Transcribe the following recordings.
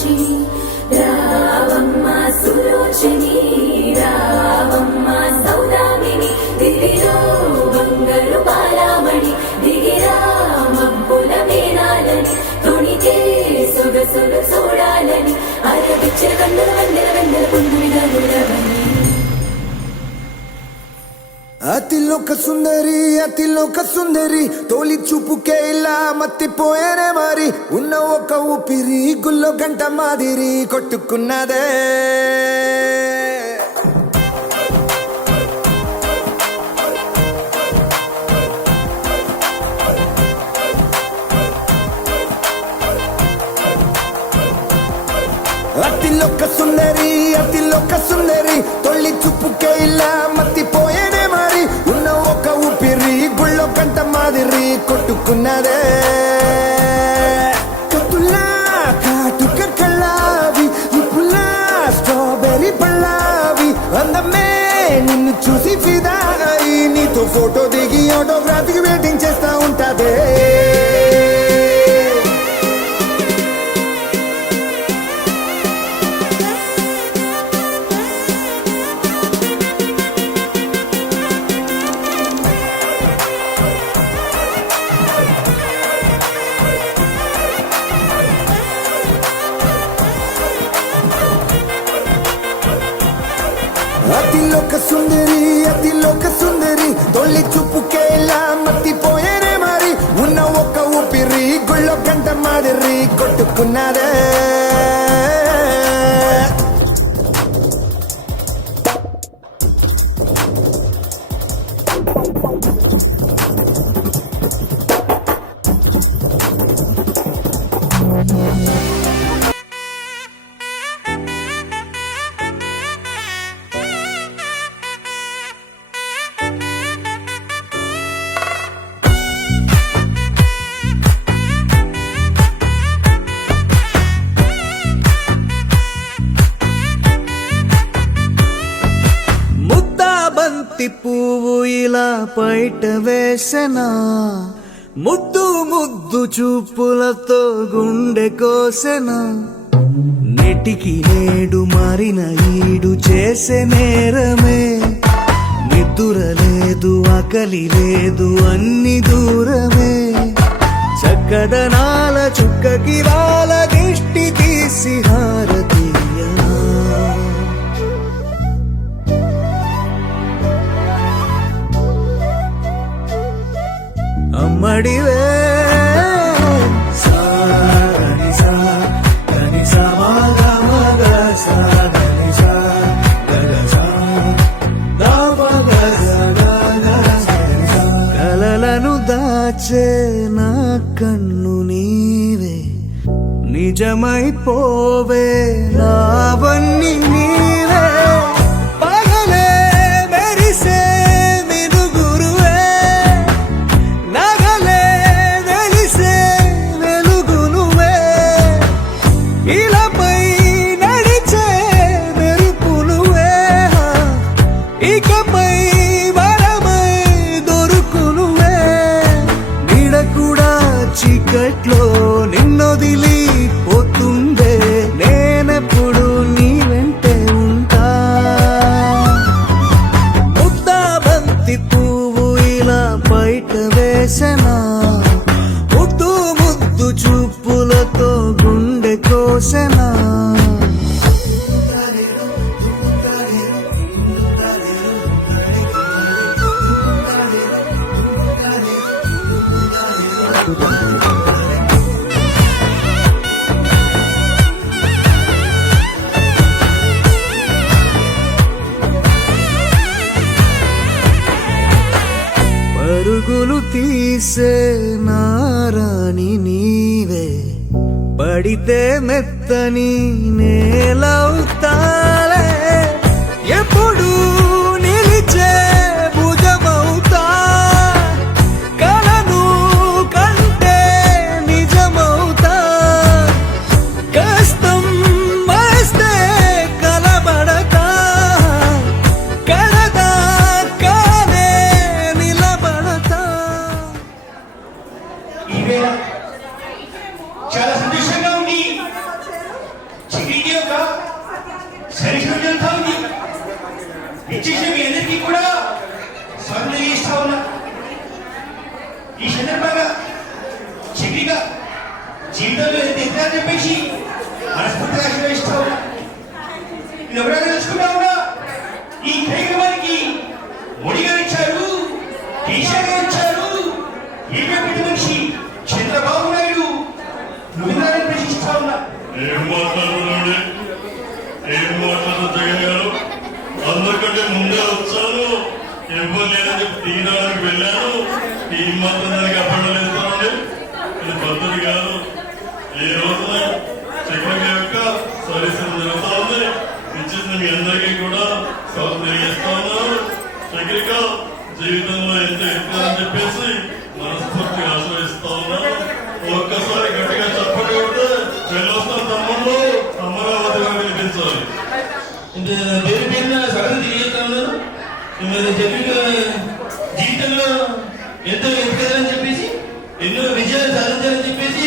కామాక్షి రావమ్మ సులోచని రావమ్మ సౌదామిని దిగిరో బంగారు బాలామణి దిగిరా మబ్బుల మేనాలని తొణితే సొగసులు చూడాలని అరవిచ్చే కన్నుల వెన్నెల వెన్నెల పుండుగా నులవని అతిలోక సుందరి తోలి చూపుకే ఇలా మత్తిపోయేనే మరి ఉన్న ఒక ఊపిరి గుల్లో గంట మాదిరి కొట్టుకున్నదే అతిలోక సుందరి తొలి చూపుకే ఇలా మత్తిపోయేనే మరి ఉన్న ఒక ఊపిరి గుళ్ళో గంట మాదిరి కొట్టుకున్నదే కతులా కాటుక కళ్ళావి ఇప్పులా స్ట్రాబెర్రీ పళ్ళావి అందమే నిన్ను చూసి ఫిదా అయి నీతో ఫోటో దిగి ఆటోగ్రాఫీకి వెయిటింగ్ చేస్తా ఉంటాదే అతిలోక సుందరి తొలి చూపుకే ఇలా మత్తిపోయేనే మరి ఉన్న ఒక ఊపిరి గుళ్ళో గంట మాదిరి కొట్టుకున్నదే పువ్వు ఇలా బయట వేసెనా ముద్దు ముద్దు చూపులతో గుండె కోసెనా నెటికి నేడు మారిన ఈడు చేసే నేరమే నిద్ర లేదు ఆకలి లేదు అన్ని దూరమే చక్కదనాల చుక్కకి వాళ్ళ దిష్టి తీసి హారతీయనా అమ్మడివే కలలను దాచే నా కన్ను నీవే నిజమైపోవే నావన్నీ నీవే పగలే మెరిసే చీకట్లో నిన్నొదిలి పోతుందే నేనెప్పుడు నీ వెంటే ఉంటా ముద్దా బంతి పువ్వు ఇలా బయట వేసెనా ముద్దు ముద్దు చూపులతో గుండె కోసెనా పరుగులు తీసే నారాణి నీవే పడితే మెత్తని నేలవుతాలే ఎప్పుడు నిలిచే భుజమవుతా కలను కంటే నిజమవుతా కష్టం వస్తే కలబడతా కడదా కానే నిలబడతా చాలా సంతోషంగా ఉంది. ఇచ్చేసిన మీ అందరికీ కూడా స్వాగతం తెలియజేస్తా ఉన్నా. ఈ సందర్భంగా చక్రిగా జీవితంలో ఎంత ఎత్తారని చెప్పేసి మనస్ఫూర్తిగా ఆశీర్వదిస్తా ఉన్నా. ఇది ఎవరైనా తెలుసుకుంటా ఉన్నా. ఈ కార్యక్రమానికి మోడీ గారు ఇచ్చారు, కేసీఆర్ గారు ఇచ్చారు, ఏపీ పెద్ద మనిషి చంద్రబాబు నాయుడు నువ్వు ప్రశ్నిస్తా ఉన్నా. ఏం మాట్లాడుతున్నాడు, ఏం మాట్లాడు జగన్ గారు? అందరికంటే ముందే వచ్చాను, ఎవరు లేదని చెప్పి తీయడానికి వెళ్ళాను. ఈ మాత్రం దానికి అప్పట్లో వెళ్తానండి. ఇది పద్ధతి కాదు. ఈ రోజున చక్రం యొక్క సరిసరి జరుగుతా ఉంది. ఇచ్చేసిన మీ అందరికీ కూడా స్వాగతం తెలియజేస్తా ఉన్నాను. చక్రిక జీవితంలో ఎంత ఎత్తారని చెప్పేసి మనస్ఫూర్తిగా ఆశ్రయిస్తా ఉన్నాను. ఒక్కసారి గట్టిగా చప్పటి కొడితే వెళ్ళొస్తాం తమ్ముళ్ళు, అమరావతిగా వినిపించాలి. పేరు పేరున స్వాగతం తెలియజేస్తా ఉన్నారు. మీరు చెప్పిన జీవితంలో ఎంతో ఎదుగుతారని చెప్పేసి ఎన్నో విజయాలు సాధించాలని చెప్పేసి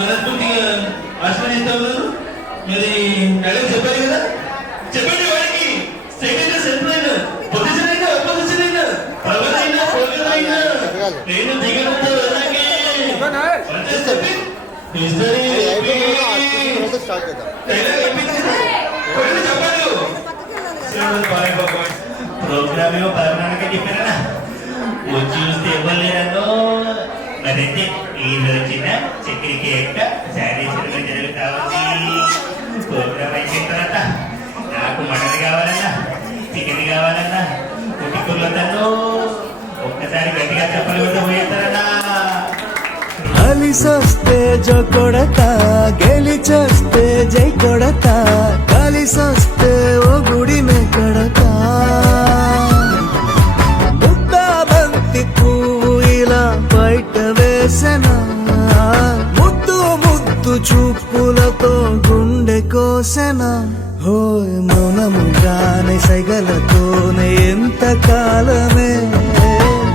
మనస్ఫూర్తిగా ఆశీర్వదిస్తా ఉన్నారు. మరి డైలాగ్ చెప్పారు కదా, చెప్పండి వాడికి. సెకండ్ సెంటర్ అయినా పొజిషన్ అయినా అపోజిషన్ అయినా ప్రగతి అయినా ప్రగతి అయినా నేను దిగడంతో అలాగే అంటే చెప్పి ప్రోగ్రామ్ ఏమో పర్మనెంట్గా చెప్పారా, వచ్చి చూస్తే ఇవ్వలేరన్నో. మరైతే ఈ రోజున చక్రికి యొక్క శారీరకంగా జరుగుతా ఉంది. ప్రోగ్రామ్ అయిపోయిన తర్వాత నాకు మటన్ కావాలన్నా, చికెన్ కావాలన్నా, కుటుంబంలో ఒక్కసారి గట్టిగా చెప్పలు కూడా పోయేస్తారన్నా. కలిసొస్తే జో కొడతా, గెలిచొస్తే జై కొడతా, కలిసొస్తే ఓ గుడినే కడతా. ముద్దాబంతి పువ్వు ఇలా బయట వేసెనా, ముద్దు ముద్దు చూపులతో గుండె కోసెనా. హోయ్ మౌనముగానే సైగలతోనే ఎంత కాలమే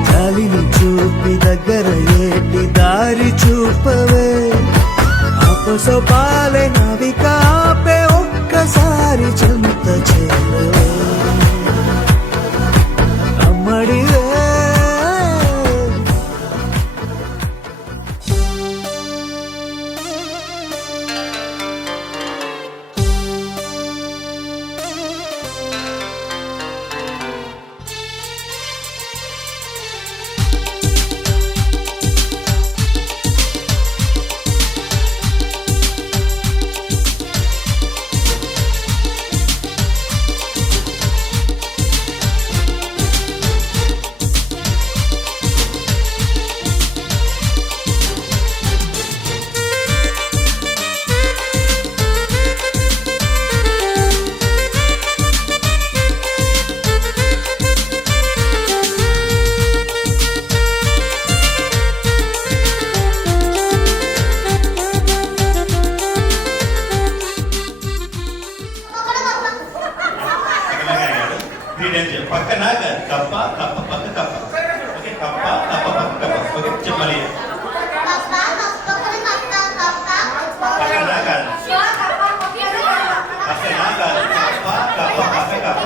గాలిని చూపి దగ్గర ఏటి దారి చూపవే. అపసోపాలే నవికాపే ఒక్కసారి చెంత చేరవే అమ్మడివే. పక్కన కప్ప కప్ప పక్క కప్ప. ఓకే, కప్ప కప్ప పక్క కప్ప. ఓకే, చెప్పాలి. పక్కన కాదు, పక్కన కాదు, కప్ప కప్ప పక్క కప్ప.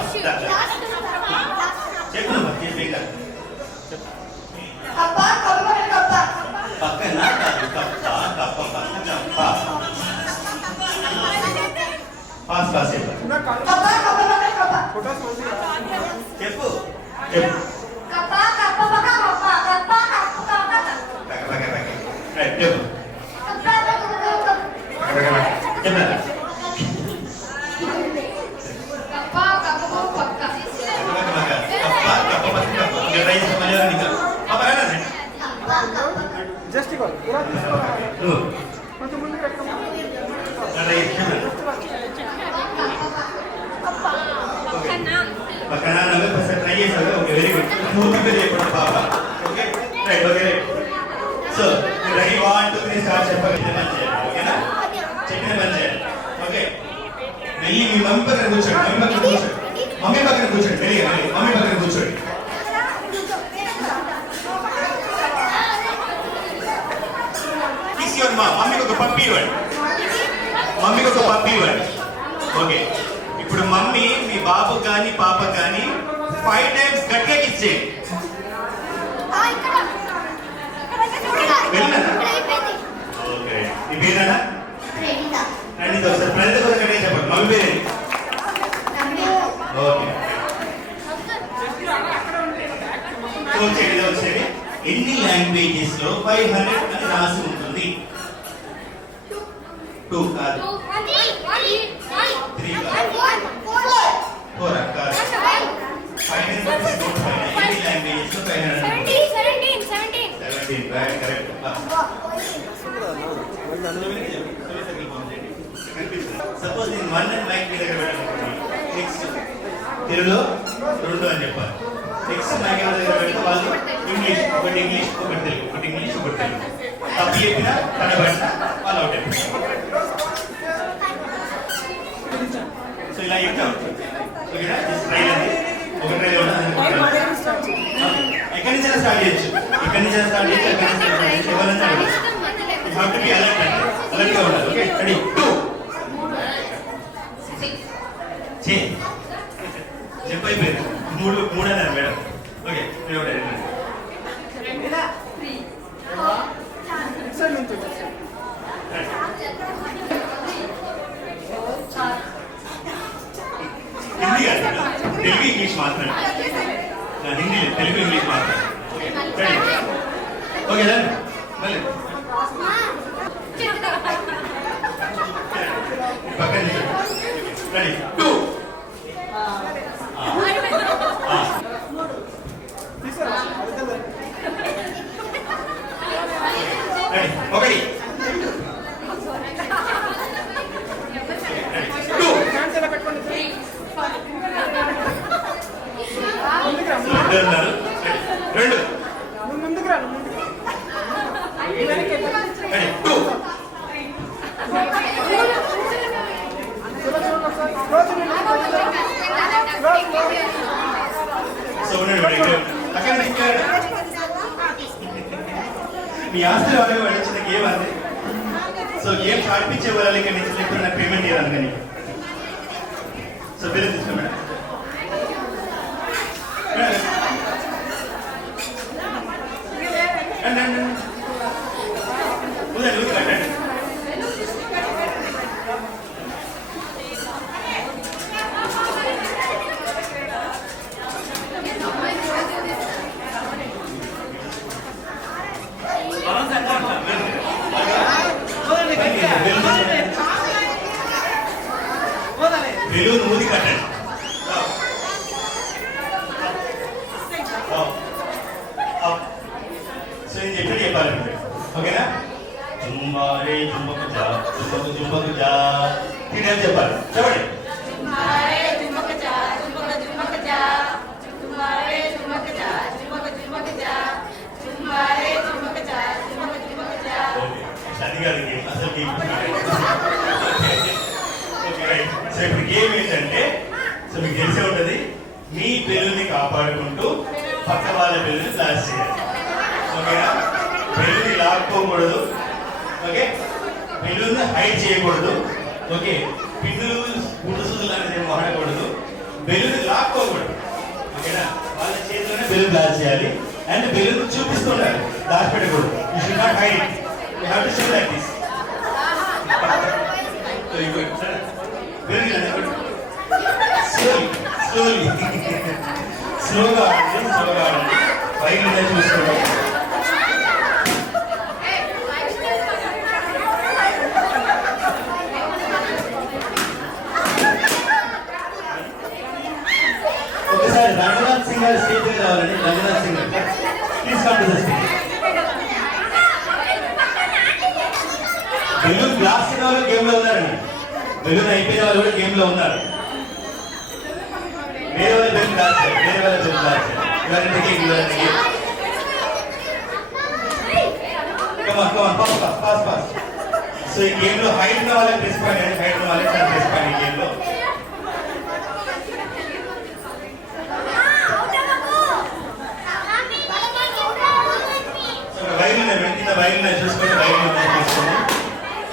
చెప్పు పక్కన కాదు, కప్ప కప్ప పక్క కప్ప. పాస్ పాస్ చెప్పు చెప్పు చెప్పు. పక్కన ట్రై చేశారు. Okay, very good. పూర్తిగా చేయకూడదు బాబా. Okay right, okay right. So ready 1 2 3 start చెప్పాలి. ఓకేనా, చెప్పిన పని చేయాలి. ఓకే, వెళ్ళి మీ మమ్మీ పక్కన కూర్చోండి. మమ్మీ పక్కన కూర్చోండి. వెళ్ళి మమ్మీ పక్కన కూర్చోండి. తీసుకోండి మా మమ్మీకి ఒక పప్పి ఇవ్వండి. మమ్మీకి ఒక పప్పి ఇవ్వండి. ఓకే, ఇప్పుడు మమ్మీ మీ బాబు కానీ పాప కానీ 5 times గట్టిగా ఇచ్చేయండి. వెళ్ళినా ఓకే. నీ పేరేనా? రండి ఒకసారి ప్రజల కోసం గట్టిగా చెప్పండి. మమ్మీ పేరేంటి? ఓకే. వచ్చేది ఎన్ని లాంగ్వేజెస్ లో 500 అని రాసి ఉంటుంది? 2 కాదు, 3 కాదు, 4 కాదు. 500 ఎన్ని లాంగ్వేజెస్ లో 500? 17. Right, correct. సపోజ్ నేను 1 అండ్ మైక్ మీ దగ్గర పెట్టాను. నెక్స్ట్ తెలుగులో 2 అని చెప్పాలి. నెక్స్ట్ మైక్ ఎవరి దగ్గర పెడితే వాళ్ళు ఇంగ్లీష్, ఒకటి ఇంగ్లీష్, ఒకటి తెలుగు, ఒకటి ఇంగ్లీష్, ఒకటి తెలుగు. తప్పు చెప్పినా తడబడినా వాళ్ళు అవుట్ అయిపోయింది. సో ఇలా చెప్తాం. ఓకేనా? ట్రైల్ అది ఒక ట్రైల్ ఎక్కడి నుంచి స్టార్ట్ చేయొచ్చు, ఎక్కడి నుంచి స్టార్ట్ చేయొచ్చు, ఎక్కడి నుంచి స్టార్ట్ చేయొచ్చు, ఎవరైనా అడగచ్చు. You have to be alert అంటే అలర్ట్గా ఉండాలి. Okay, ready 2 చెప్పైపోయింది. 3 అన్నారు మేడం. ఓకే, హిందీ కాదు, తెలుగు ఇంగ్లీష్ మాత్రమే. హిందీ తెలుగు ఇంగ్లీష్ మాత్రమే. ఓకే రండి మళ్ళీ పక్కన రెడీ 2 ఒకటి 2 2 మీ ఆస్తులు వాళ్ళకి పడించిన గేమ్ అంతే. సో గేమ్ ఆడిపించే వాళ్ళు ఇక్కడ నుంచి లేకపోతే నాకు పేమెంట్ చేయాలి కానీ. సో పేరు తీసుకో మేడం. కట్టండి. బెలూన్ ఊది కట్టండి. సో ఇది ఎప్పుడు చెప్పాలి? ఓకేనా? జుంబారే జుంబకు జా, జుంబకు జుంబకు జా, 3 times చెప్పాలి. చెప్పండి. అది కాదు గేమ్, అసలు గేమ్. సో ఇప్పుడు గేమ్ ఏంటంటే, సో మీకు తెలిసే ఉంటుంది, మీ బెలూన్ని కాపాడుకుంటూ పక్క వాళ్ళ బెలూన్ని బ్లాస్ట్ చేయాలి. ఓకేనా? బెలూన్ని లాక్కోకూడదు. ఓకే, బెలూన్ హైడ్ చేయకూడదు. ఓకే, పిన్నులు గుండుసులు అనేది వాడకూడదు. బెలూన్ లాక్కోకూడదు. ఓకేనా? వాళ్ళ చేతిలోనే బెలూన్ బ్లాస్ట్ చేయాలి. అండ్ బెలూన్ చూపిస్తుండాలి, దాచిపెట్టకూడదు. You should not hide it. You have to show like this. స్లోగా ఆడండి, స్లోగా ఆడండి. పైన చూసుకోండి. ఒకసారి రంగనాథ్ సింగ్ గారు స్టేజ్ మీద రావాలండి. రంగనాథ్ సింగ్ గారు please come to the stage. Balloon blast అయిన వాళ్ళు గేమ్ లో ఉన్నారండి. బెలూన్ అయిపోయిన వాళ్ళు కూడా గేమ్ లో ఉన్నారు. వేరే వాళ్ళ బెలూన్ బ్లాస్ట్ చేయాలి, వేరే వాళ్ళ బెలూన్ బ్లాస్ట్ చేయాలి. సో ఈ గేమ్ లో హైట్ ఉన్న వాళ్ళకి ప్రెస్ పాయింట్, హైట్ ఉన్న వాళ్ళకి ప్రెస్ పాయింట్. ఈ గేమ్ లో వైర్ ఉన్నాయి, కింద వైర్ ఉన్నాయి, చూసుకుంటే వైర్ ఉన్నాయి చూసుకోండి.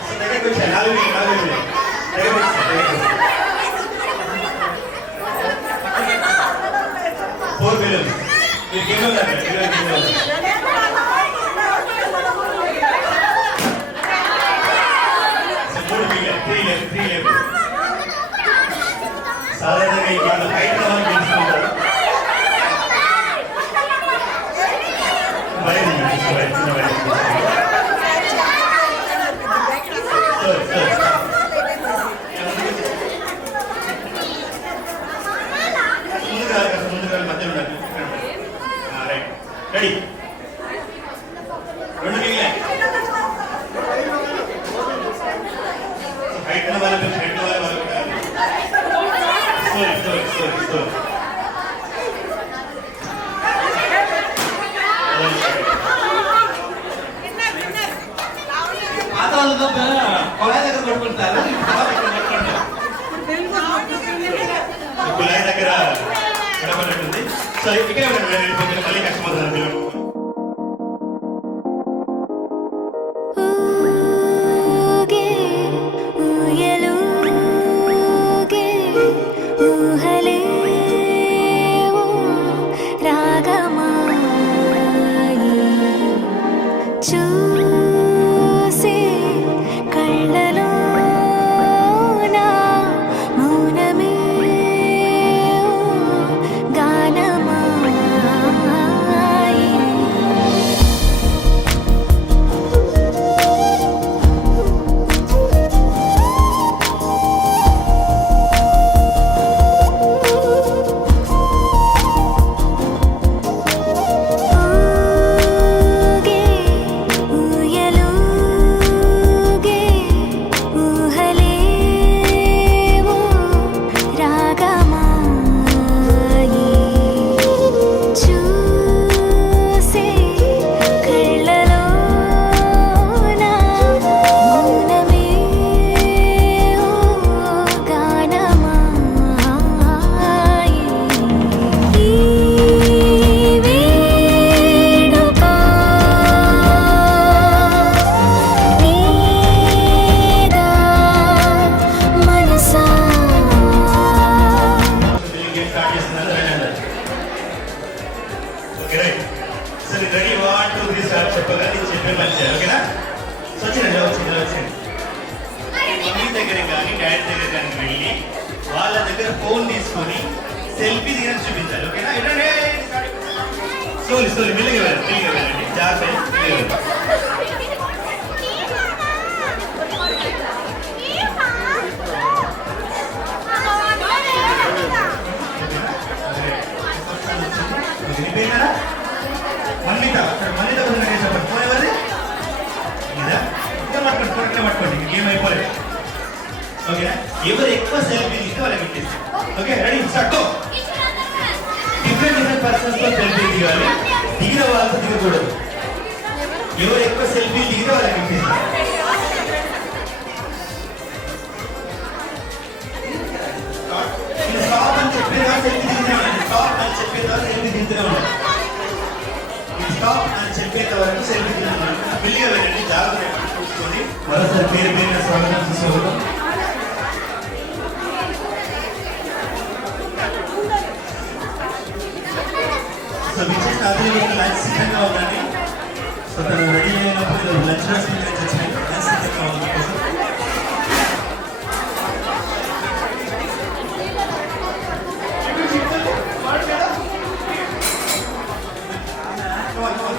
సో దగ్గరికి వచ్చాయి 4 దగ్గరికి వచ్చాయి. 4 balloons. మీరు కింద ఉన్నారు, మీరు కింద ఉన్నారు. మూడు మిగిలిన 3 left. సాధారణంగా ఈ గేమ్లో హైట్ వాళ్ళు గెలుచుకుంటారు. ముందుగా మధ్యలో ఉండాలి. Right, ready. 2 మిగిలిన హైట్ వాళ్ళకి ఫ్రంట్ వాళ్ళకి స్లోరీ. పాత వాళ్ళతో కొలాయి దగ్గర కొట్టుకుంటారు, కుళాయి దగ్గర గడపడినట్టుంది. సో ఇక్కడ మళ్ళీ కష్టమవుతుంది. ఊగే ఊయలూగే ఊహలేవో రాగమాయి చూసే కళ్ళలోన మౌనమే గానమాయి. ఊగే ఊయలూగే ఊహలేవో రాగమాయి చూసే కళ్ళలోన మౌనమే గానమాయి. ఈ వేడుక నీదా మనసా. గేమ్ స్టార్ట్ చేస్తున్నారు. Okay right. సో మీరు రెడీ 1 2 3 స్టార్ట్ చెప్పగా నేను చెప్పే పని చేయాలి. ఓకేనా? సో వచ్చింది. మమ్మీ దగ్గర కానీ డాడీ దగ్గర కానీ వెళ్ళి వాళ్ళ దగ్గర ఫోన్ తీసుకొని సెల్ఫీ దిగిన చూపించాలి. ఓకేనా? ఏంటంటే సోలి మెల్లిగా వెళ్ళండి, జాగ్రత్త. మన్నిత ఫోన్ ఎవరిది? ఇదా? ఇంకా పట్టుకోండి, గేమ్ అయిపోలేదు. ఓకేనా? ఎవరు ఎక్కువ సెల్ఫీ తీస్తే వాళ్ళకి ఇచ్చేసి. Okay ready start. Different persons తో సెల్ఫీ దిగాలి, దిగిన వాళ్ళతో దిగకూడదు. ఎవరు ఎక్కువ సెల్ఫీ దిగితే వాళ్ళకి ఇచ్చేసి. స్టాప్ అని చెప్పేదా సెల్ఫీ దిగుతూనే ఉండండి. స్టాప్ అని చెప్పేదా సెల్ఫీ దిగుతూనే ఉండండి. స్టాప్ అని చెప్పేంత వరకు సెల్ఫీ దిగుతున్నాను. బిల్లిగా వెళ్ళండి, జాగ్రత్త చూసుకొని మరోసారి పేరు స్వాగతం చూసుకోవడం. సో విచ్చేసిన అతిథులకు లంచ్ సిద్ధంగా ఉండండి. సో తను రెడీ అయినప్పుడు లంచ్ వచ్చినాయి, లంచ్ సిద్ధంగా ఉంది.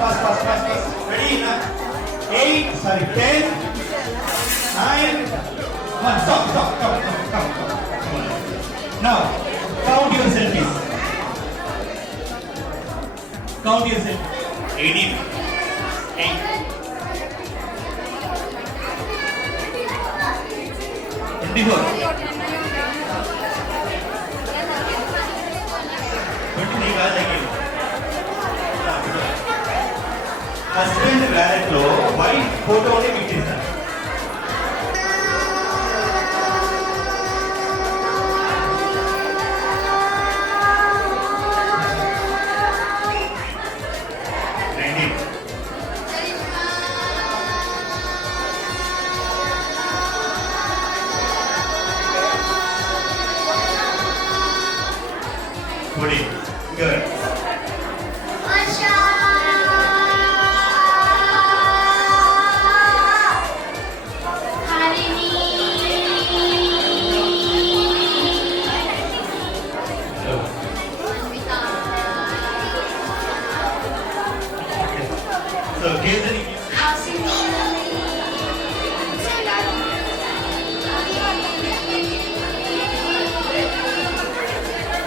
Fast. Ready? 8, 10, 9, 1. Stop. Now, count your selfies. 18, 8. 24. 23 కాదు again. హస్బెండ్ వ్యాలెట్ లో వైఫ్ ఫోటోని పెట్టిస్తారు. Good. So, కేసరి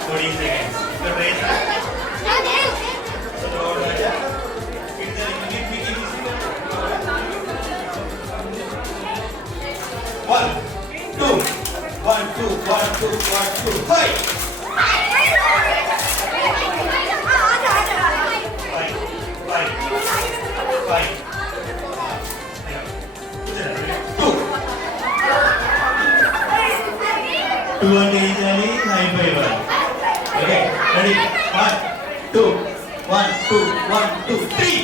थोड़ी सेकंड्स तो race One, two, 1, 2, 1, 2, 1, 2, fight! Fight. Two అంటే ఏంటండి high five okay ready 1 2 1 2 1 2 3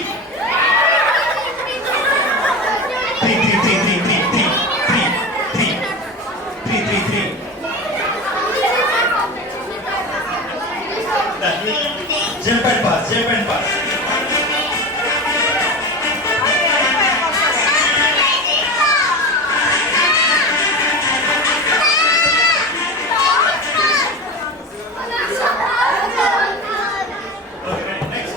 Jump and pass, jump and pass. Okay, next.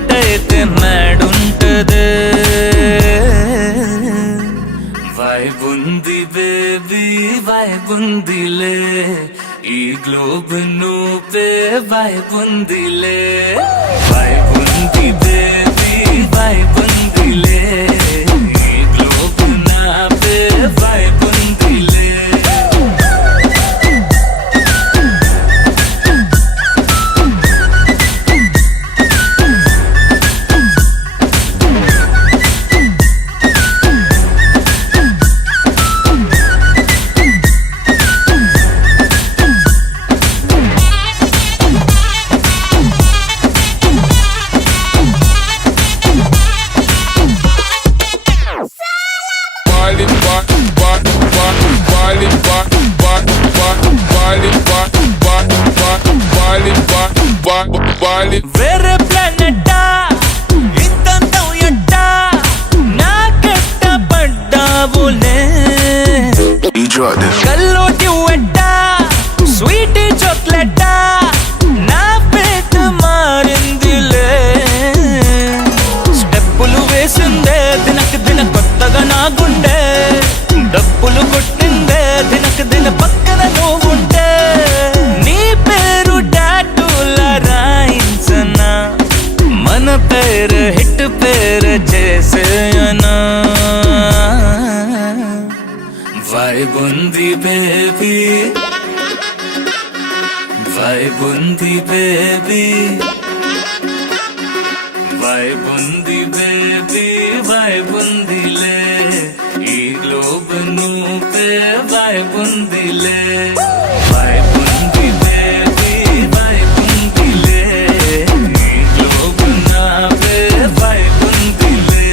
ఒకటైతే నాడుంటదే వైబుంది baby వైబుందిలే ఈ globe నువ్వే వైబుందిలే వైబుంది బేబీ వైబుందిలే ఈ గ్లోబ్ నావే వైబుందిలే వేరే ప్లానెట్టా ఇంతంతం ఎట్టా నాకెట్ట పడ్డావులే కల్లోటి వెట్టా స్వీటీ చాక్లెట్టా నా పేట మారిందిలే స్టెప్పులు వేసిందే దినకు దిన కొత్తగా నా గుండె డప్పులు కొట్టిందే దినకు దిన పక్కన నువ్వుంటే నీ పేరు టాటూల రాయించనా మన పేరు హిట్ పేరు చేసేయనా వైబుంది బేబీ వైబుంది బేబీ వైబుంది బేబీ వైబుందిలే ఈ గ్లోబ్ నువ్వే వైబుందిలే వైబుంది బేబీ వైబుందిలే ఈ గ్లోబ్ నావే వైబుందిలే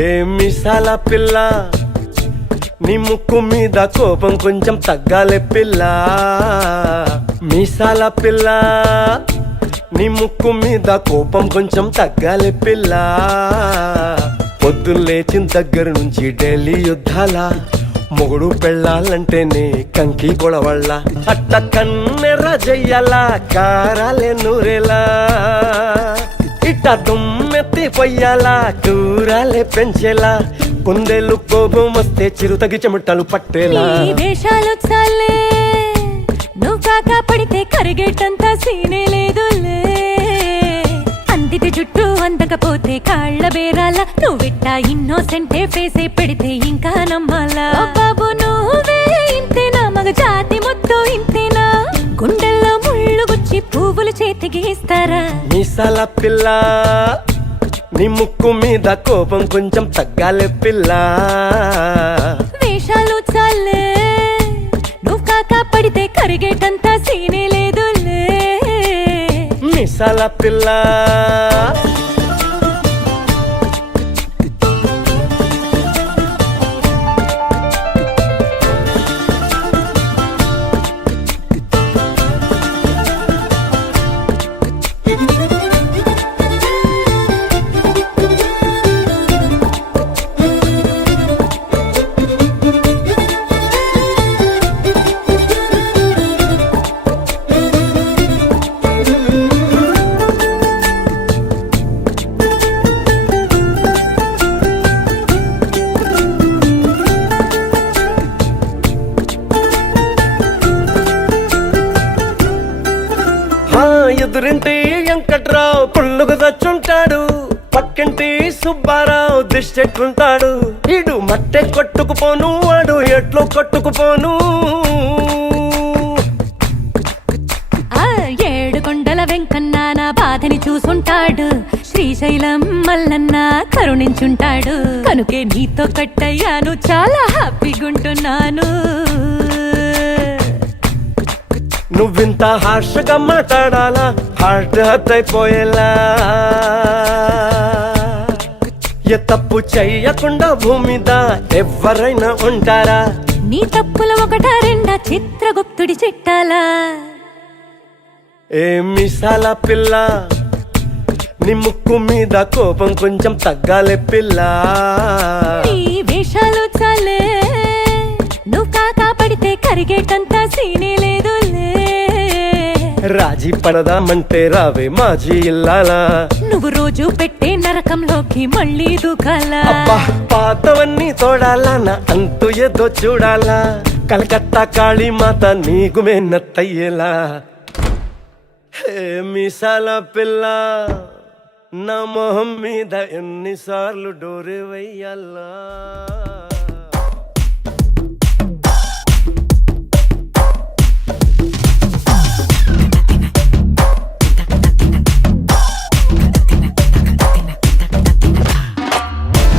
ఏ మిసాల పిల్ల నీ ముక్కు మీద కోపం కొంచెం తగ్గాలే పిల్ల మీసాల పిల్ల నీ ముక్కు మీద కోపం కొంచెం తగ్గాలే పిల్ల పొద్దున్న లేచిన దగ్గర నుంచి ఢిల్లీ యుద్ధాల మొగుడు పెళ్ళాలంటేనే కంకి గొడవళ్ళ అట్ట కన్నెర్ర జయ్యాల కారాలే నూరేలా ఇట్ట దుమ్మెత్తి పొయ్యాలా కూరాలే పెంచేలా కొందేళ్ళు కోపం వస్తే చిరుతగి చెమటలు పట్టేలా ఈ వేషాలు చాలే నువ్వు కాక పడితే కరిగేటంత సీనే లేదులే అందిటి జుట్టు అందకపోతే కాళ్ళ బేరాల నువ్విట్టా ఇన్నోసెంటే ఫేసే పెడితే ఇంకా నమ్మాలా ఓ బాబు నువ్వే ఇంతేనా మగ జాతి మొత్తం ఇంతేనా గుండెల్లో ముళ్ళు గుచ్చి పువ్వులు చేతికి ఇస్తారా మీసాల పిల్ల నీ ముక్కు మీద కోపం కొంచెం తగ్గాలే పిల్ల వేషాలు చాలే నువ్వు కాక పడితే కరిగేటంత సీనే లేదులే మీసాల పిల్ల ఎదురింటి వెంకట్రావు పుల్లుగు దచ్చుంటాడు పక్కింటి సుబ్బారావు దిష్టెట్టుంటాడు ఇడు మట్టె కొట్టుకుపోను వాడు ఎట్లో కొట్టుకుపోను వెంకన్న నా బాధని చూసుంటాడు, శ్రీశైలం మల్లన్న కరుణించుంటాడు. కనుకే నీతో కట్టయ్యాను, చాలా హ్యాపీగుంటున్నాను. నువ్వింత హార్షగా మాట్లాడాలా, హార్ట్ హర్ట్ అయిపోయేలా. ఏ తప్పు చెయ్యకుండా భూమిద ఎవరైనా ఉంటారా? నీ తప్పుల ఒకటా రెండా చిత్రగుప్తుడి చిట్టాలా. ఏ మిసాల పిల్ల, నీ ముక్కు మీద కోపం కొంచెం తగ్గాలే పిల్ల. నీ వేషాలు చాలే, నువ్వు కాకా పడితే కరిగేటంత సీనే లేదులే. రాజీ పడదామంటే రావే మాజీ ఇల్లాలా. నువ్వు రోజు పెట్టే నరకంలోకి మళ్ళీ దూకాలా. అబ్బా పాతవన్నీ తోడాలా, నా అంతు ఏదో చూడాలా. కలకత్తా కాళీమాత నీకు మెన్నత్తయ్యేలా. హే మిసాల పిల్ల, నా మొహం మీద ఎన్నిసార్లు డోరే వెయ్యాలా.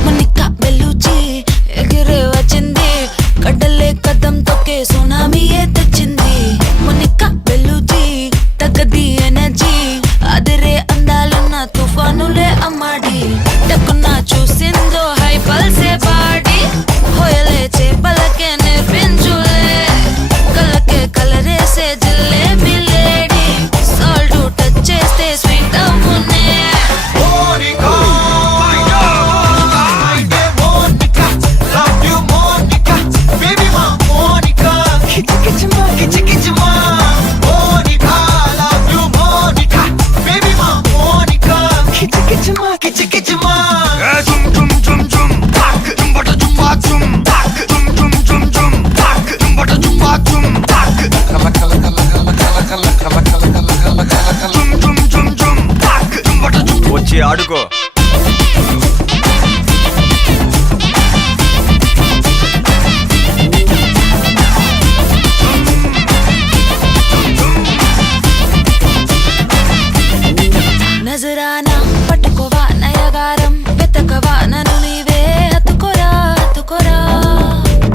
మనిక బెలూచి ఎగిరే వచ్చింది, కడ్డలే కదం తొక్కే సునామీయే తెచ్చింది. మనిక బెలూచి తగ్గది ఎనర్జీ, అదిరే అందాలున్న తుఫానులే అమ్మాడి. టక్కున చూసిందో హై పల్సే బాడి, హోయలే చేపలకే నేర్పించులే. కళ్ళకే కలరేసే జిల్లేబీ లేడీ, సాల్ట్ టచ్ చేస్తే స్వీట్ అవునే. వచ్చి ఆడుకో. నజరానా పట్టుకోవా నయగారం, వెతకవా నన్ను నీవే హత్తుకోరా హత్తుకోరా.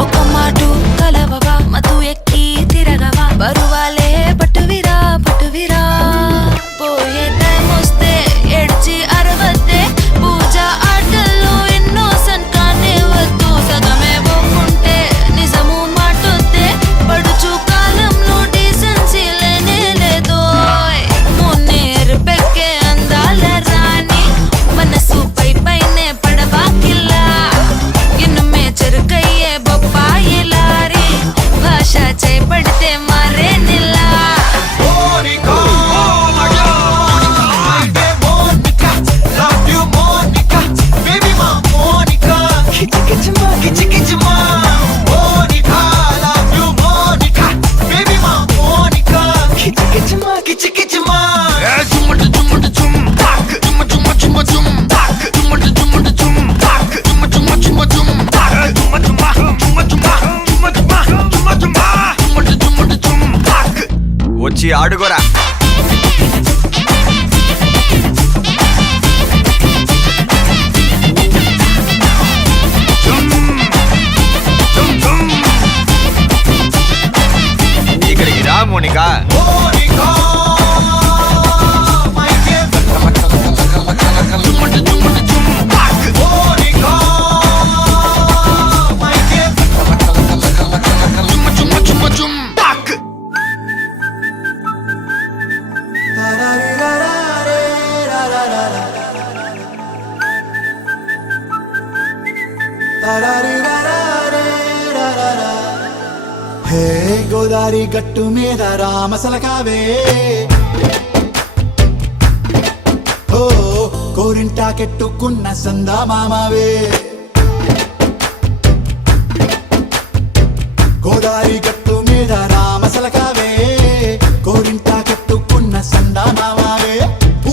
ఒక మాటు కలవవా మధు ఎక్కి తిరగవా, బరువాలే పట్టువిరా పట్టువిరా. పోయే టైం వస్తే ఎడ్చి అరవద్దే, పూజ ఆటల్లో ఎన్నో సంకానే వద్దు. సగమే పోకుంటే నిజము మాటొద్దే, పడుచు కాలంలో డీసెన్సీ లేనే లేదో. మున్నేరు పెక్కే అందాల రాణి, మనసు పై పైనే పడవా కిల్లా. ఇన్నుమే చెరుకయ్యే బొప్పాయి లారీ, భాష చేపడితే మారే నిల్లా. వచ్చి ఆడుకోరా. ఇక్కడికి రా మోనికా. హే గోదారి గట్టు మీద రామసలకావే, ఓ కోరింటా కెట్టుకున్న సందా మామావే. గోదారి గట్టు మీద రామసలకావే, కోరింటా కెట్టుకున్న సందా మామావే.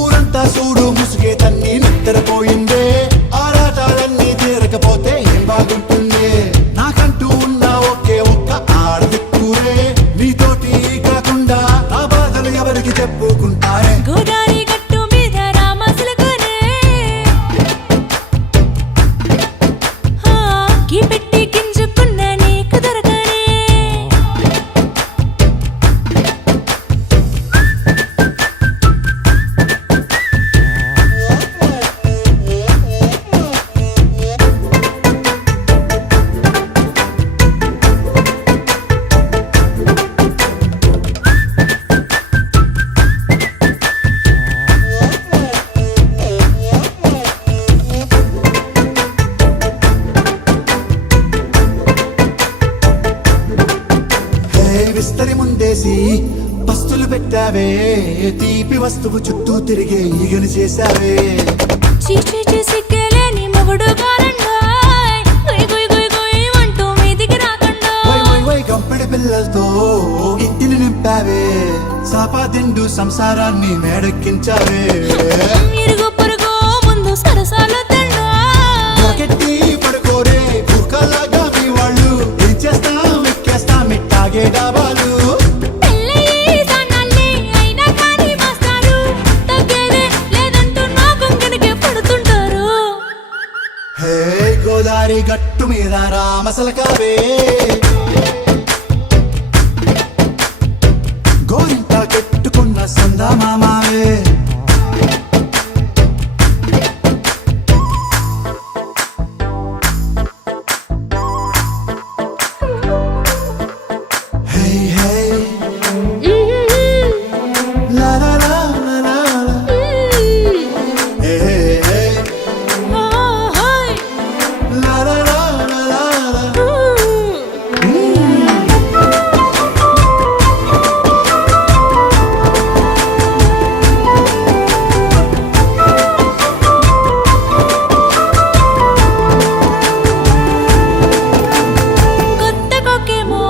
ఊరంతా చూడు ముసుగే తన్ని నిద్రపోయిందే, ఆరాటాలన్నీ తీరకపోతే ఏం బాగుంటుంది. నాకంటూ ఉన్న ఒకే ఒక్క ఆడదిక్కురే, నీతోటి కాకుండా నా బాధలు ఎవరికి చెప్పుకుంటారే. విస్తరి ముందేసి పస్తులు పెట్టావే తీపి వస్తువు చుట్టూ తిరిగే ఈగని చేశావే చీచి సిగ్గలేని మొగుడు కారండాయ్ గుయ్ గుయ్ గుయ్ గుయ్ అంటూ మీదికి రాకండా వై గంపెడి పిల్లలతో ఇంటిని నింపావే సాపాదిండు సంసారాన్ని మేడెక్కించావే ఇరుగు పొరుగు ముందు సరసాలు తండా రాకెట్టి పడుకోరే బుర్కలాగా మీ వాళ్ళు ఏం చేస్తాం ఎక్కేస్తాం ఇట్టాగే డాబాలు పెళ్ళయి సన్నాళ్ళే అయినా కానీ మాస్తారు తగ్గేదే లేదంటూ నా కొంగనికే పడుతుంటారు హే గోదారి గట్టు మీద రామసలకావే గోరింట కెట్టుకున్న సందా మామావే Hey, hey, la la la la la la. Hey, hey, hey, la la la la la la. కొత్త కొక్కేమో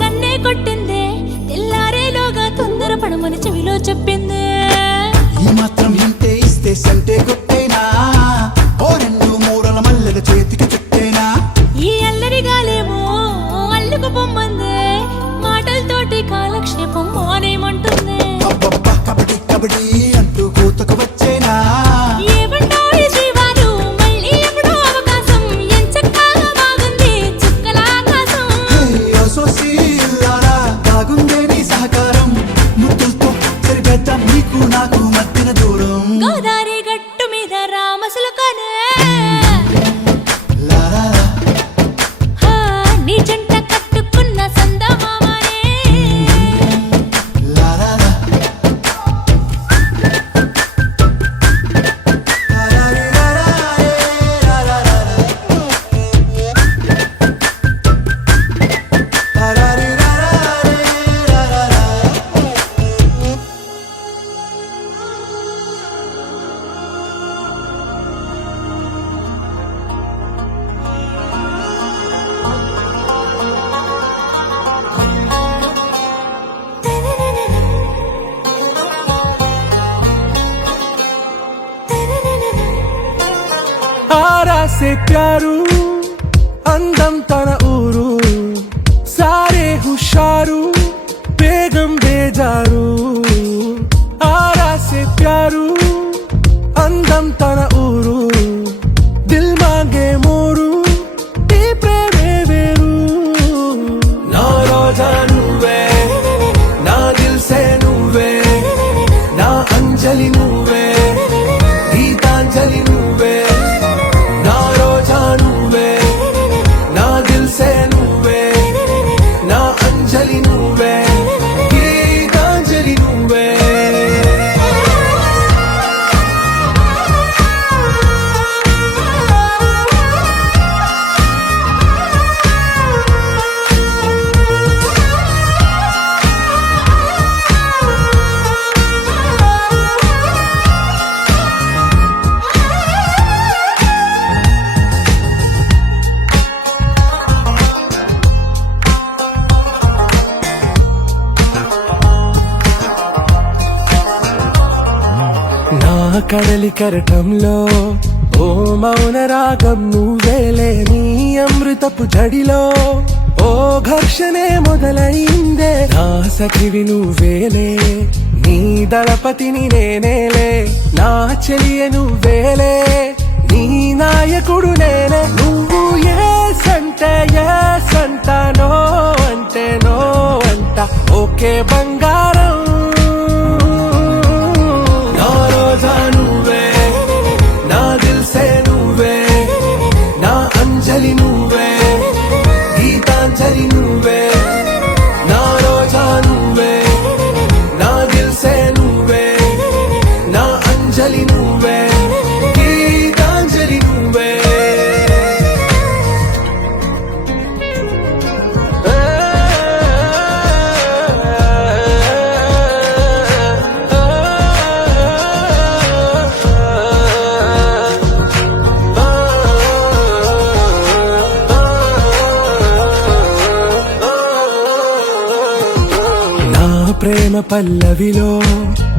కన్నే కొట్టిందే తెల్లారేలోగా తొందర పడమని చెవిలో చెప్పిందే ఈ మాత్రం ఇంటే ఇస్తే సంటే కొట్టేనా ఓ రెండు మూరల మల్లెల చేతికి చుట్టేనా ఈ అల్లరి గాలేమో అల్లుకు పొమ్మందే మాటలతోటి కాలక్షేపం మానేమంటుంది అబ్బబ్బా కబడ్డీ కబడ్డీ అంటూ కూతకు వచ్చేనా ఏమంటారు శ్రీవారు మళ్ళీ ఎప్పుడో అవకాశం ఎంచక్కా బాగుంది చుక్కల ఆకాశం అసోసి ఇల్లారా బాగుందే నీ సహకారం ముద్దులతో సరిపెద్దాం నీకు నాకు మధ్యన దూరం గోదారి గట్టు మీద రామసులకనే లా లా లా. హా, నీ జంట కట్టుకున్న సందమామనే La la la. La la la la la la la la. La la la la la la la. ఆరా సే ప్యారు అందం తన ఊరు సారే హుషారు బేగం బేజారు ఆరా సే ప్యారు అందం తన ఊరు దిల్ మాంగే మోరు ఈ ప్రేమే వేరు నా రోజా నువ్వే నా దిల్ సే నువ్వే నా అంజలి నువ్వే గీతాంజలి నువ్వే నా రోజా నువ్వే నా దిల్ సే నువ్వే నా అంజలి నువ్వే గీతాంజలి నువ్వే నా కడలి కరటంలో ఓ మౌన రాగం నువ్వేలే నీ అమృతపు జడిలో ఓ ఘర్షణే మొదలైందే నా సఖివి నువ్వేలే నీ దళపతిని నేనేలే నా చెలియ నువ్వేలే నీ నాయకుడు నేనే నువ్వు ఏ సంట నో అంటే నో అంట ఓకే బంగారం నా రోజా నువ్వే నా దిల్ సే నువ్వే నా అంజలి నువ్వే గీతాంజలి నువ్వే నా రోజా నువ్వే నా దిల్ సే నువ్వే నా అంజలి నువ్వే గీతాంజలి నువ్వే ప్రేమ పల్లవిలో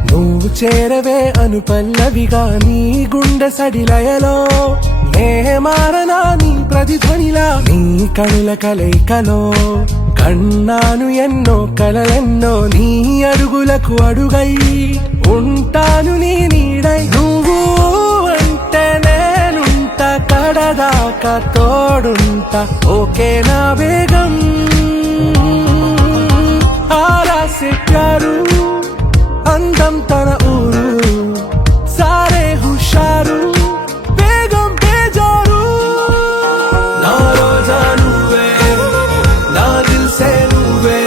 నువ్వు చేరవే అను పల్లవిగా నీ గుండె సడిలయలో నే మారనా నీ ప్రతిధ్వనిలా నీ కనుల కలయికలో కన్నాను ఎన్నో కలలెన్నో నీ అడుగులకు అడుగై ఉంటాను నీ నీడై నువ్వు అంటే నేనుంటా కడదాకా తోడుంటా ఓకే నా వేగం आरा से प्यारू అందం తన ఊరు సారే హుషారు బేగం బేజారు నా రోజా నువ్వే నా దిల్ సే నువ్వే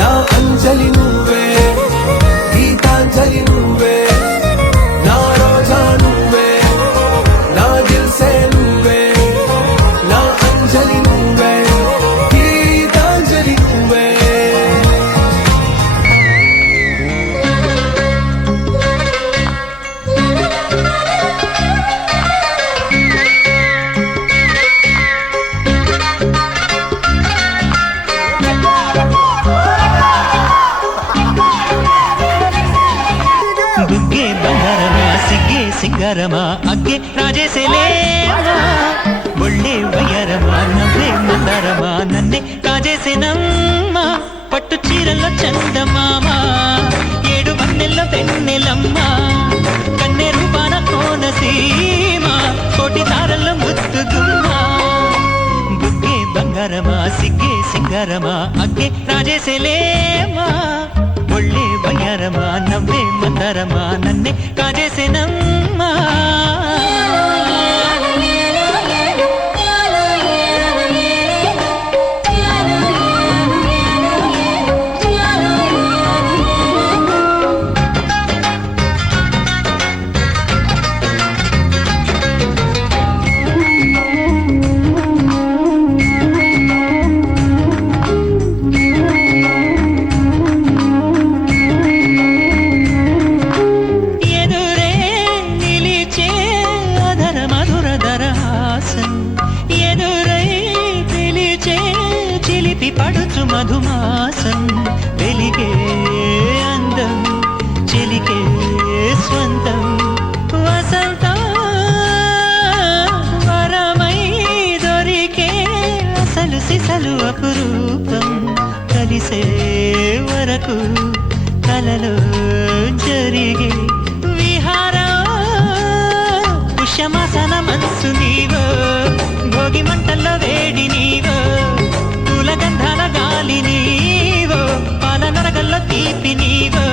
నా అంజలి నువ్వే గీతాంజలి నువ్వే నా రోజా నువ్వే నా దిల్ సే నువ్వే నా అంజలి నువ్వే గీతాంజలి నువ్వే బుగ్గే బంగారమా సిగ్గే సింగారమా అగ్గే రాజేసేలేమా ఒళ్ళే వయ్యారమా నవ్వే మందారమా నన్నే కాజేసేనమ్మా పట్టు చీరల్లో చందమామ ఏడు వన్నెల్లో వెన్నెలమ్మ కన్నె రూపాన కోనసీమ కోటి తారల్లో ముద్దుగుమ్మా బుగ్గే బంగారమా సిగ్గే సింగారమా అగ్గే రాజేసేలేమా ఒళ్ళే వయ్యారమా నవ్వే మందారమా నన్నే కాజేసేనమ్మా ఎదురే నిలిచే అధర మధుర దరహాసం ఎదురై పిలిచే చిలిపి పడుచు మధుమాసం వెలిగే అందం చిలికే స్వంతం వసంతం వరమై దొరికే అసలు సిసలు అపురూపం కలిసే వరకు కలలో జరిగే విహారం పుష్యమాసన మనసు నీవో భోగి మంటల్లో వేడి నీవో పూల గంధాల గాలి నీవో పాల నరగల్లో తీపి నీవో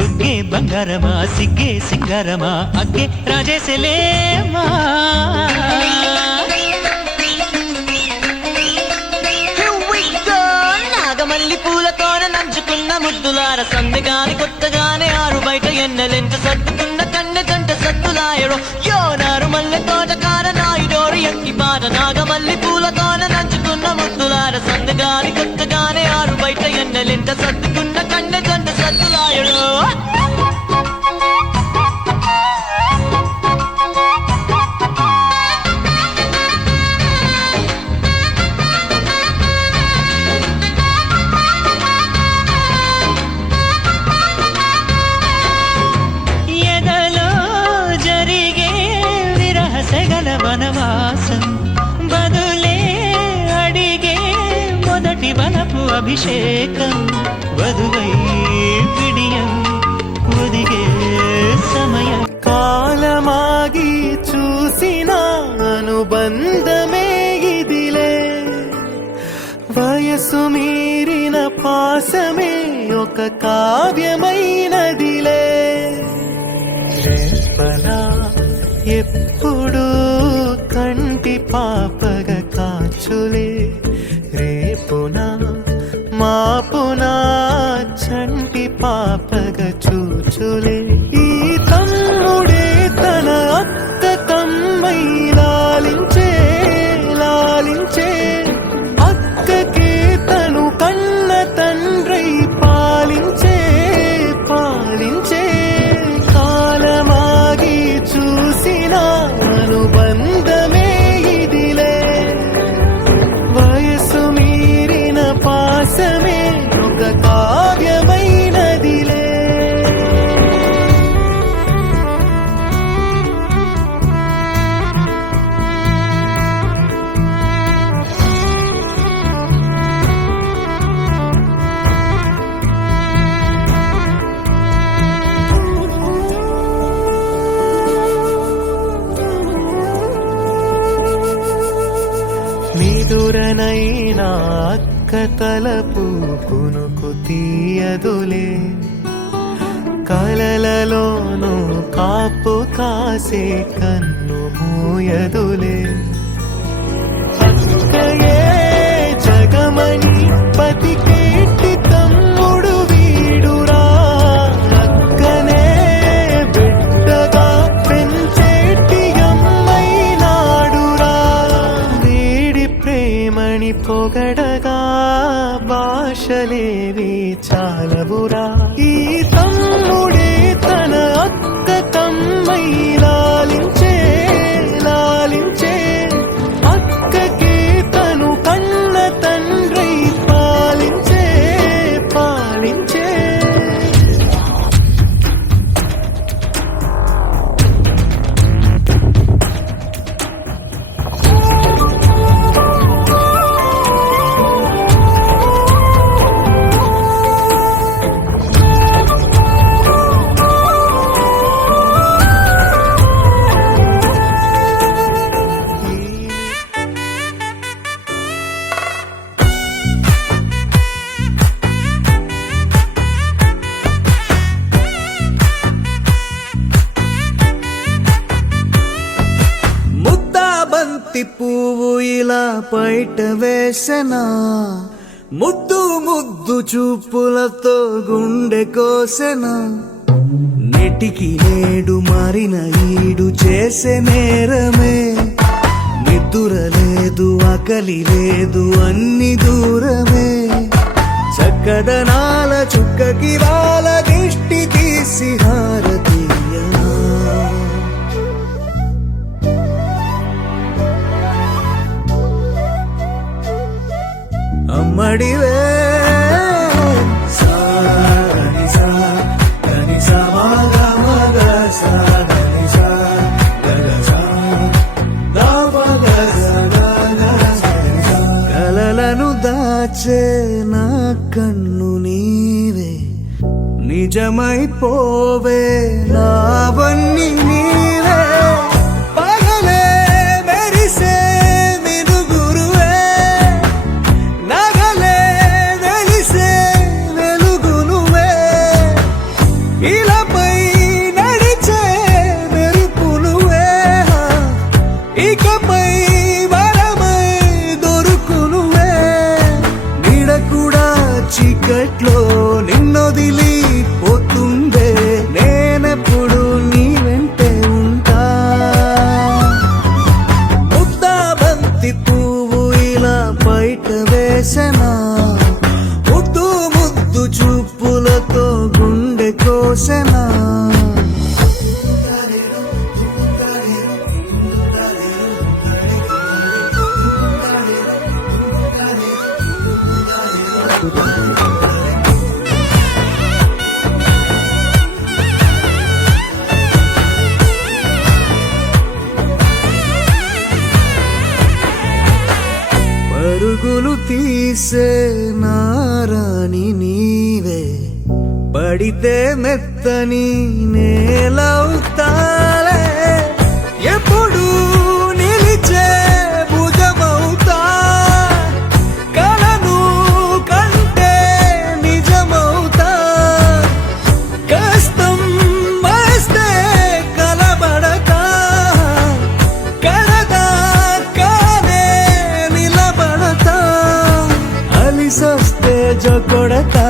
బుగ్గే బంగారమా సిగ్గే సింగారమా అగ్గే రాజేసేలేమా నాగమల్లి పూలతోన నంచుకున్న ముద్దులార సందగాని కొత్తగానే ఆరు బయట ఎన్నెలెంట సర్దుకున్న కన్నె జంట సత్తులాయరో యోనారు మల్లె తోటకార నాయుడోరి ఎక్కి పాట నాగమల్లి పూలతోన నంచుకున్న ముద్దులార సందగాని కొత్తగానే ఆరు బయట ఎన్నెలెంట సర్దుకున్న కన్నె జంట సత్తులాయరో ఎదలో జరిగే విరహ సెగల వనవాసం బదులే అడిగే మొదటి వలపు అభిషేకం వధువై విడియం ఒదిగే సమయం కాలమాగి చూసిన అనుబంధమే ఇదిలే వయసు మీరిన పాసమే ఒక కావ్యమైనదిలే రేపనా ఎప్పుడు కంటి పాపగ కాచులే రేపునా మాపునా చంటి పాపగ చూచులే ఈ తమ్ముడే తన అక్క కమ్మై లాలించే లాలించే అక్కకే తను కన్న తండ్రై పాలించే పాలించే కాలమాగి చూసిన అనుబంధమే ఇదిలే వయసు మీరిన పాసమే ఒక పక్కనైనా అక్క తలపు కునుకు తీయదులే కలలలోనూ కాపు కాసే కన్ను మూయదులే అక్కయే జగమని పతికేటి తమ్ముడు వీడురా అక్కనే బిడ్డగా పెంచేటి అమ్మైనాడురా వీడి ప్రేమని పొగడగా భాషలేవి చాలవురా ఈ తమ్ముడే తన అక్క తమ్మై లాలించే లాలించే అక్కకే తను కన్న తండ్రి పాలించే పాలించే ముద్దాబంతి పువ్వు ఇలా బయట వేసెనా ముద్దు ముద్దు చూపులతో గుండె కోసెనా నెటికి నేడు మారిన ఈడు చేసే నేరమే నిద్దుర లేదు ఆకలి లేదు అన్ని దూరమే చక్కదనాల చుక్కకి వాళ్ళ దిష్టి తీసి హారతీయనా అమ్మడివే కలలను దాచే నా కన్ను నీవే నిజమైపోవే నావన్నీ నీవే పగలే మెరిసే మినుగురువే నగలే వెలిసే వెలుగునువే ఇలాపై నడిచే మెరుపునువే ఇకపై వరమై దొరుకునువే నీడ కూడా చీకట్లో నిన్నొదిలి పోతుందే నేనెప్పుడు నీ వెంటే ఉంటా ముద్దాబంతి పువ్వు ఇలా బయట వేసెనా ముద్దు ముద్దు చూపులతో గుండె కోసెనా పరుగులు తీసే నారాణి నీవే పడితే మెత్తని నేలవుతాలే ఎప్పుడు నిలిచే భుజమవుతా కలను కంటే నిజమవుతా కష్టం వస్తే కలబడక కడదాకానే నిలబడతా అలిసొస్తే జో కొడతా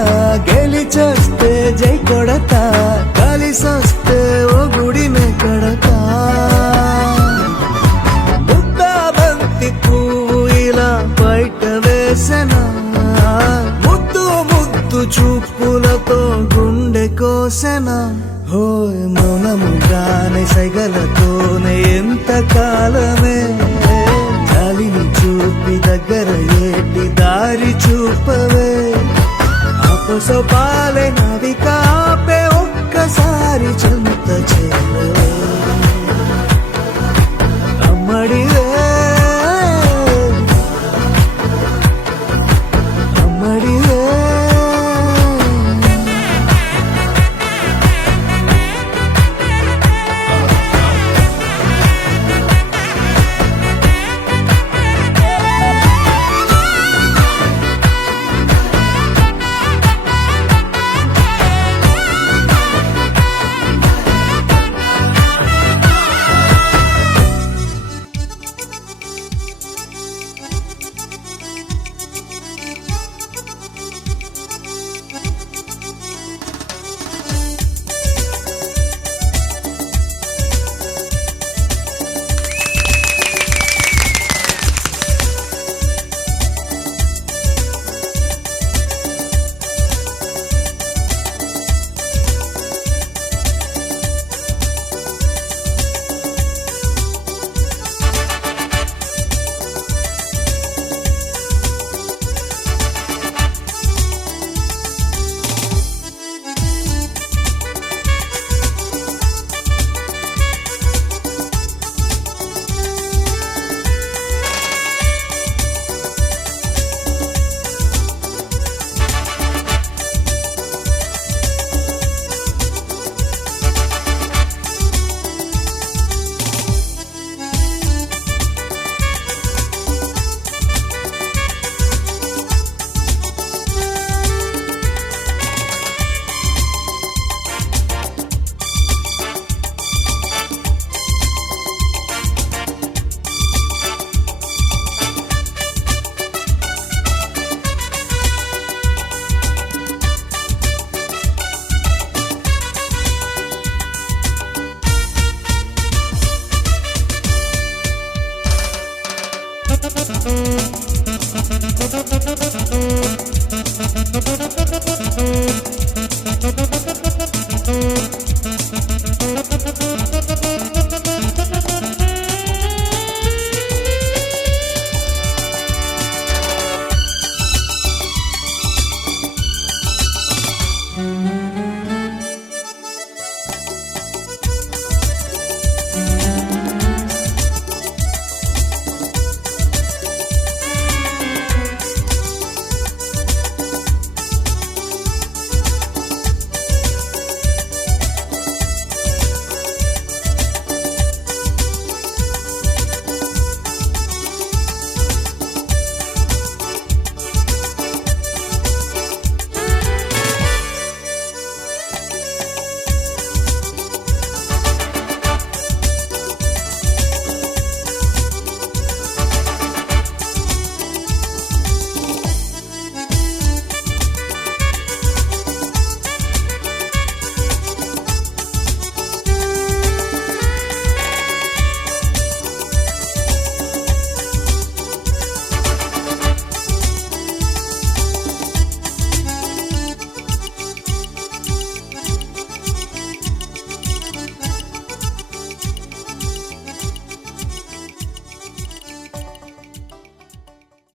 గెలిచొస్తే జై కొడతా కలిసొస్తే ఓ గుడినే కడతా ముద్దాబంతి పువ్వు ఇలా బయట వేసెనా ముద్దు ముద్దు చూపులతో గుండె కోసెనా హోయ్ మౌనముగానే సైగలతోనే ఎంత కాలమే గాలిని చూపి దగ్గర ఏటి దారి చూపవే ఆపసోపాలే నావిక ఆపే ఒక్కసారి చల్